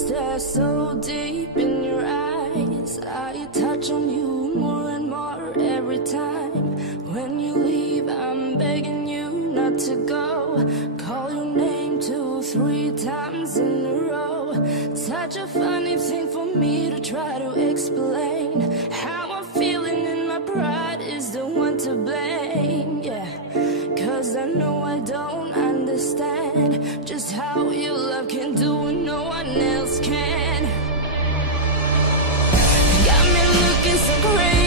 stare so deep in your eyes. I touch on you more and more every time. When you leave, I'm begging you not to go. Call your name 2, 3 times in a row. Such a funny thing for me to try to explain. How I'm feeling and my pride is the one to blame. Yeah, 'cause I know I don't understand just how your love can do what no one else can. Got me looking so crazy.